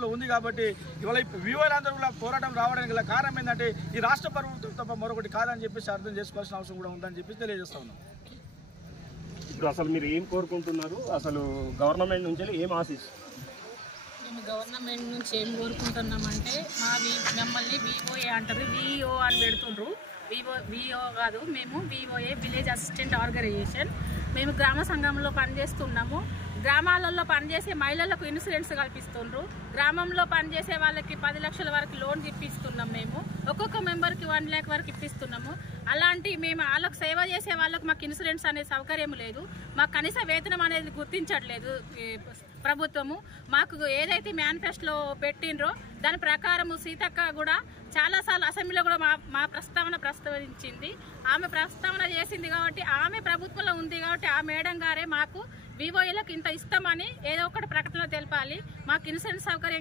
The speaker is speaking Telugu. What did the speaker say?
పరిస్థితిలో ఉంది కాబట్టి ఇవాళ వివోలందరూ కూడా పోరాటం రావడానికి గల కారణం ఏంటంటే ఈ రాష్ట్ర ప్రభుత్వం తప్ప మరొకటి కాదని చెప్పేసి అర్థం చేసుకోవాల్సిన అవసరం కూడా ఉందని చెప్పేసి తెలియజేస్తా ఉన్నాం. ఇప్పుడు అసలు మీరు ఏం కోరుకుంటున్నారు, అసలు గవర్నమెంట్ నుంచి ఏం ఆశిస్తారు? మేము గవర్నమెంట్ నుంచి ఏం కోరుకుంటున్నామంటే మమ్మల్ని వివోఏ అంటారు, విఓ అని పెడుతుండ్రు. విఓ కాదు, మేము వివోఏ విలేజ్ అసిస్టెంట్ ఆర్గనైజేషన్. మేము గ్రామ సంఘంలో పనిచేస్తున్నాము. గ్రామాలలో పనిచేసే మహిళలకు ఇన్సూరెన్స్ కల్పిస్తుండ్రు. గ్రామంలో పనిచేసే వాళ్ళకి 10 లక్షల వరకు లోన్ ఇప్పిస్తున్నాం. మేము ఒక్కొక్క మెంబర్కి 1 లక్ష వరకు ఇప్పిస్తున్నాము. అలాంటి మేము వాళ్ళకు సేవ చేసే వాళ్ళకు మాకు ఇన్సూరెన్స్ అనే సౌకర్యం లేదు. మాకు కనీస వేతనం అనేది గుర్తించట్లేదు ప్రభుత్వము. మాకు ఏదైతే మేనిఫెస్టోలో పెట్టిండ్రో దాని ప్రకారము సీతక్క కూడా చాలాసార్లు అసెంబ్లీలో కూడా మా ప్రస్తావించింది. ఆమె ప్రస్తావన చేసింది కాబట్టి, ఆమె ప్రభుత్వంలో ఉంది కాబట్టి ఆ మేడం గారే మాకు వివోఏలకు ఇంత ఇస్తామని ఏదో ఒకటి ప్రకటనలో తెలపాలి. మాకు ఇన్సూరెన్స్ సౌకర్యం